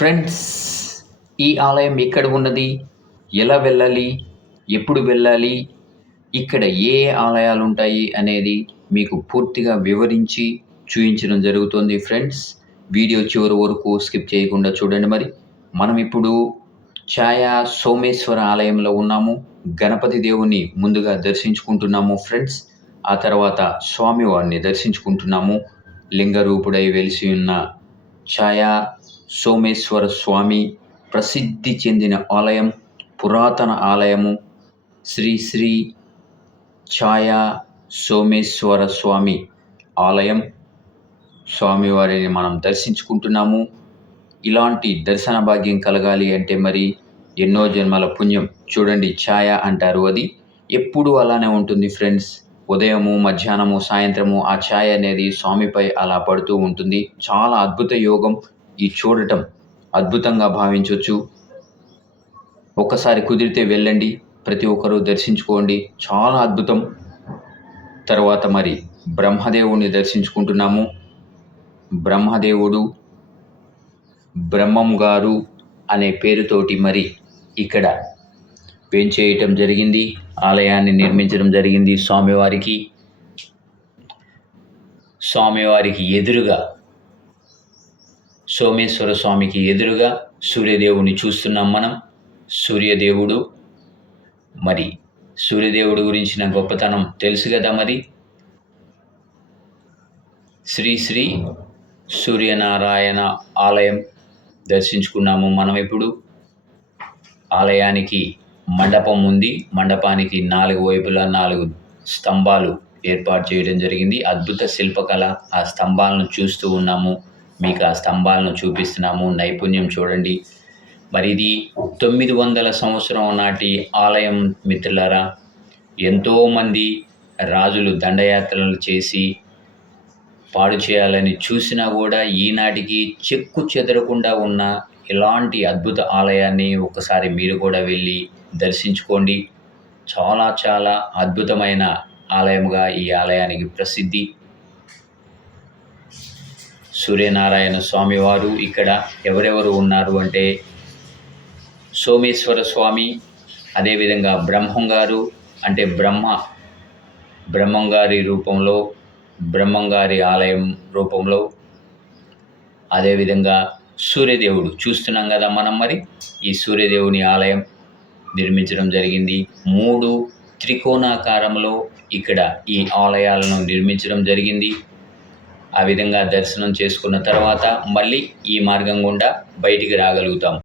Friends, ఈ ఆలయం ఎక్కడ ఉన్నది, ఎలా వెళ్ళాలి, ఎప్పుడు వెళ్ళాలి, ఇక్కడ ఏ ఏ ఆలయాలు ఉంటాయి అనేది మీకు పూర్తిగా వివరించి చూపించడం జరుగుతుంది. ఫ్రెండ్స్, వీడియో చివరి వరకు స్కిప్ చేయకుండా చూడండి. మరి మనం ఇప్పుడు ఛాయా సోమేశ్వర ఆలయంలో ఉన్నాము. గణపతి దేవుని ముందుగా దర్శించుకుంటున్నాము ఫ్రెండ్స్. ఆ తర్వాత స్వామివారిని దర్శించుకుంటున్నాము. లింగరూపుడై వెలిసి ఉన్న ఛాయా సోమేశ్వర స్వామి ప్రసిద్ధి చెందిన ఆలయం, పురాతన ఆలయము. శ్రీ శ్రీ ఛాయా సోమేశ్వర స్వామి ఆలయం. స్వామివారిని మనం దర్శించుకుంటున్నాము. ఇలాంటి దర్శన భాగ్యం కలగాలి అంటే మరి ఎన్నో జన్మల పుణ్యం. చూడండి, ఛాయ అంటారు, అది ఎప్పుడు అలానే ఉంటుంది ఫ్రెండ్స్. ఉదయము, మధ్యాహ్నము, సాయంత్రము ఆ ఛాయ అనేది స్వామిపై అలా పడుతూ ఉంటుంది. చాలా అద్భుత యోగం. ఈ చూడటం అద్భుతంగా భావించవచ్చు. ఒక్కసారి కుదిరితే వెళ్ళండి, ప్రతి ఒక్కరూ దర్శించుకోండి, చాలా అద్భుతం. తర్వాత మరి బ్రహ్మదేవుని దర్శించుకుంటున్నాము. బ్రహ్మదేవుడు బ్రహ్మం గారు అనే పేరుతోటి మరి ఇక్కడ వేంచేయటం జరిగింది. ఆలయాన్ని నిర్మించడం జరిగింది. స్వామివారికి ఎదురుగా, సోమేశ్వర స్వామికి ఎదురుగా సూర్యదేవుని చూస్తున్నాం మనం. సూర్యదేవుడు, మరి సూర్యదేవుడు గురించిన గొప్పతనం తెలుసు కదా. మరి శ్రీ శ్రీ సూర్యనారాయణ ఆలయం దర్శించుకున్నాము మనం. ఇప్పుడు ఆలయానికి మండపం ఉంది. మండపానికి 4 వైపులా 4 స్తంభాలు ఏర్పాటు చేయడం జరిగింది. అద్భుత శిల్పకళ. ఆ స్తంభాలను చూస్తూ ఉన్నాము, మీకు ఆ స్తంభాలను చూపిస్తున్నాము. నైపుణ్యం చూడండి. మరి ఇది 900 సంవత్సరం నాటి ఆలయం మిత్రులారా. ఎంతోమంది రాజులు దండయాత్రలు చేసి పాడు చేయాలని చూసినా కూడా ఈనాటికి చెక్కు చెదరకుండా ఉన్న ఇలాంటి అద్భుత ఆలయాన్ని ఒకసారి మీరు కూడా వెళ్ళి దర్శించుకోండి. చాలా చాలా అద్భుతమైన ఆలయముగా ఈ ఆలయానికి ప్రసిద్ధి. సూర్యనారాయణ స్వామివారు ఇక్కడ ఎవరెవరు ఉన్నారు అంటే సోమేశ్వర స్వామి, అదేవిధంగా బ్రహ్మంగారు అంటే బ్రహ్మంగారి రూపంలో, బ్రహ్మంగారి ఆలయం రూపంలో, అదేవిధంగా సూర్యదేవుడు చూస్తున్నాం కదా మనం. మరి ఈ సూర్యదేవుని ఆలయం నిర్మించడం జరిగింది. 3 త్రికోణాకారంలో ఇక్కడ ఈ ఆలయాలను నిర్మించడం జరిగింది. ఆ విధంగా దర్శనం చేసుకున్న తర్వాత మళ్ళీ ఈ మార్గం గుండా బయటికి రాగలుగుతాం.